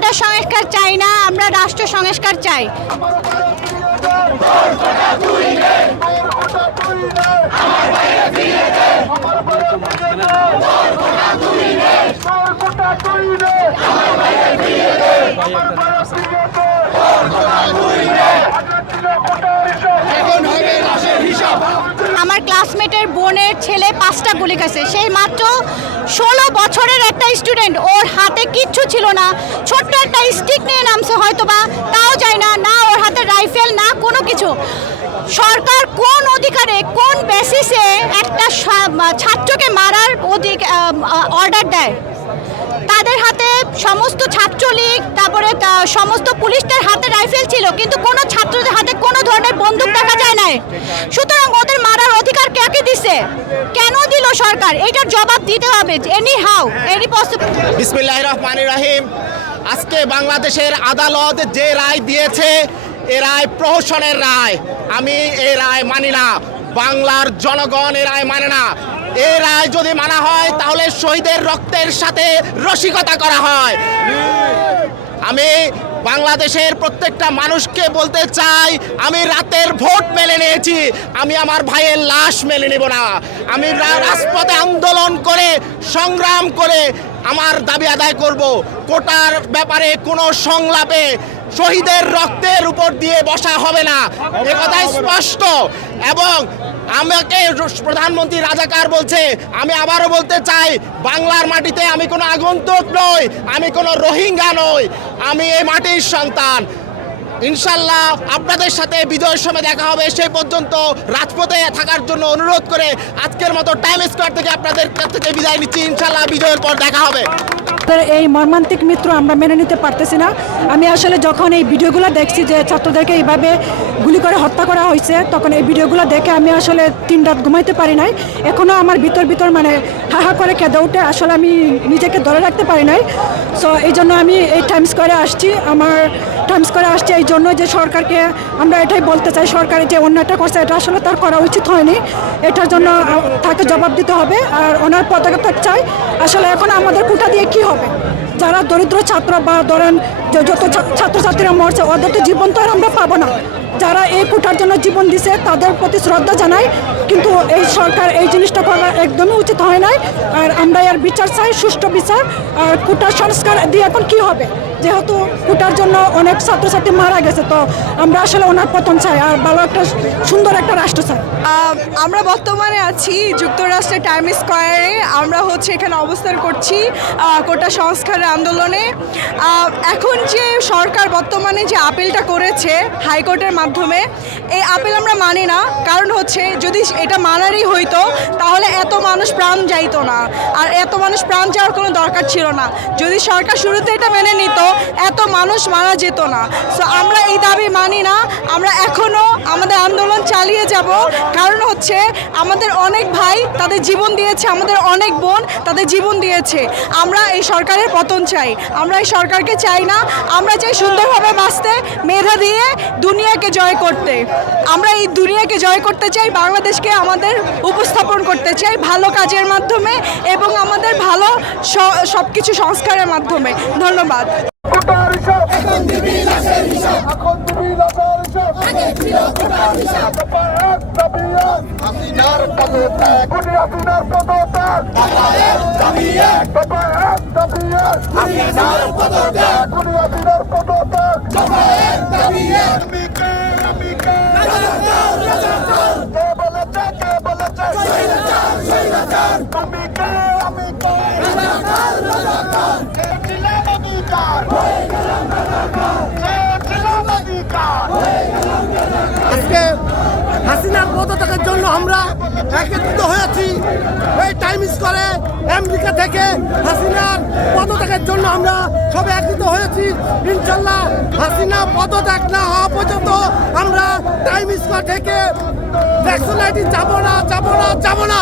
কোটা সংস্কার চাই না, আমরা রাষ্ট্র সংস্কার চাই। আমার ক্লাসমেটের বোনের ছেলে পাঁচটা গুলি খাইছে। সেই মাত্র ষোলো বছরের একটা স্টুডেন্ট ওর হাতে কিচ্ছু ছিল না। ছোট্ট একটা স্টিক নিয়ে নামছে হয়তো বা তাও যায় না না ওর হাতে রাইফেল না কোনো কিছু। সরকার কোন অধিকারে, কোন বেসিসে একটা ছাত্রকে মারার অধিক অর্ডার দেয়? তাদের হাতে সমস্ত ছাত্রলীগ, তারপরে সমস্ত পুলিশদের হাতে রাইফেল ছিল, কিন্তু কোনো ছাত্রদের হাতে কোনো ধরনের বন্দুক দেখা যায় নাই। সুতরাং ওদের মারার অধিকার কাকে দিছে? সরকার, এটার জবাব দিতে হবে এনি হাউ এনি পসিবল বিসমিল্লাহ রহমান রাহিম। আজকে বাংলাদেশের আদালত যে রায় দিয়েছে, এ রায় প্রহসনের রায়। আমি এই রায় মানি না, বাংলার জনগণ এ রায় মানে না। এ রায় যদি মানা হয়, তাহলে শহীদের রক্তের সাথে রসিকতা করা হয়। আমি বাংলাদেশের প্রত্যেকটা মানুষকে বলতে চাই, আমি রাতের ভোট মেলে নিয়েছি, আমি আমার ভাইয়ের লাশ মেলে নেব না। আমি রাজপথে আন্দোলন করে, সংগ্রাম করে আমার দাবি আদায় করব। কোটার ব্যাপারে কোনো সংলাপে শহীদের রক্তের উপর দিয়ে বসা হবে না। এ কথাই স্পষ্ট এবং আমাকে প্রধানমন্ত্রী রাজাকার বলছে। আমি আবারও বলতে চাই, বাংলার মাটিতে আমি কোনো আগন্তুক নই, আমি কোনো রোহিঙ্গা নই, আমি এই মাটির সন্তান। ইনশাল্লাহ আপনাদের সাথে বিজয়ের সময় দেখা হবে সেই পর্যন্ত রাজপথে থাকার জন্য অনুরোধ করে আজকের মতো টাইম স্কোয়ার থেকে আপনাদের থেকে বিদায় নিচ্ছি। ইনশাল্লাহ বিজয়ের পর দেখা হবে। তাদের এই মর্মান্তিক মিত্র আমরা মেনে নিতে পারতেছি না। আমি আসলে যখন এই ভিডিওগুলো দেখছি যে ছাত্রদেরকে এইভাবে গুলি করে হত্যা করা হয়েছে, তখন এই ভিডিওগুলো দেখে আমি আসলে তিন রাত ঘুমাইতে পারি নাই। এখনও আমার ভিতর ভিতর মানে হাহা করে কেঁদে উঠে আসলে আমি নিজেকে ধরে রাখতে পারি নাই। সো এই জন্য আমি এই টাইম স্কোয়ারে আসছি। আমার টাইম করে আসছে, এই জন্য যে সরকারকে আমরা এটাই বলতে চাই সরকারের যে অন্যায়টা করছে, এটা আসলে তার করা উচিত হয়নি। এটার জন্য তাকে জবাব দিতে হবে। আর ওনার পদক্ষেপ চাই, আসলে এখন আমাদের কোটা দিয়ে কি হবে? যারা দরিদ্র ছাত্র বা ধরেন যত ছাত্রছাত্রীরা মরছে, ওদের তো জীবন তো আর আমরা পাবো না। যারা এই কোটার জন্য জীবন দিছে, তাদের প্রতি শ্রদ্ধা জানাই, কিন্তু এই সরকার এই জিনিসটা করা একদমই উচিত হয় নাই। আর আমরা এর বিচার চাই, সুষ্ঠু বিচার। আর কোটার সংস্কার দিয়ে এখন কি হবে? যেহেতু কোটার জন্য অনেক ছাত্রছাত্রী মারা গেছে, তো আমরা আসলে ওনার পতন চাই, আর ভালো একটা সুন্দর একটা রাষ্ট্র চাই। আমরা বর্তমানে আছি যুক্তরাষ্ট্রের টাইম স্কোয়ারে, আমরা হচ্ছে এখানে অবস্থান করছি কোটা সংস্কারের আন্দোলনে এখন যে সরকার বর্তমানে যে আপিলটা করেছে হাইকোর্টের মাধ্যমে এই আপেল আমরা মানি না। কারণ হচ্ছে যদি এটা মানারই হইতো, তাহলে এত মানুষ প্রাণ যাইতো না। আর এত মানুষ প্রাণ যাওয়ার কোনো দরকার ছিল না। যদি সরকার শুরুতে এটা মেনে নিত, এত মানুষ মারা যেত না। সো আমরা এই দাবি মানি না। আমরা এখনও আমাদের আন্দোলন চালিয়ে যাব। কারণ হচ্ছে আমাদের অনেক ভাই তাদের জীবন দিয়েছে, আমাদের অনেক বোন তাদের জীবন দিয়েছে। আমরা এই সরকারের পতন চাই। আমরা এই সরকারকে চাই না। আমরা চাই সুন্দরভাবে বাঁচতে, মেধা দিয়ে দুনিয়াকে জয় করতে। আমরা এই দুনিয়াকে জয় করতে চাই, বাংলাদেশকে আমাদের উপস্থাপন করতে চাই ভালো কাজের মাধ্যমে এবং আমাদের ভালো সব কিছু সংস্কারের মাধ্যমে। ধন্যবাদ। কোটার হিসাব শৈলাচার শৈলাচার তুমি কে আমি কে রাজাকার রাজাকার। কে ছিলেন অধিকার। আজকে হাসিনার পদত্যাগের জন্য আমরা একত্রিত হয়েছি। এই টাইম স্কোয়ারে আমেরিকা থেকে হাসিনার পদত্যাগের জন্য আমরা সবাই একত্রিত হয়েছি। ইনশাল্লাহ হাসিনা পদত্যাগ না হওয়া পর্যন্ত আমরা টাইম স্কোয়ার থেকে ভ্যাকসিনাইটি যাব না যাব না যাব না।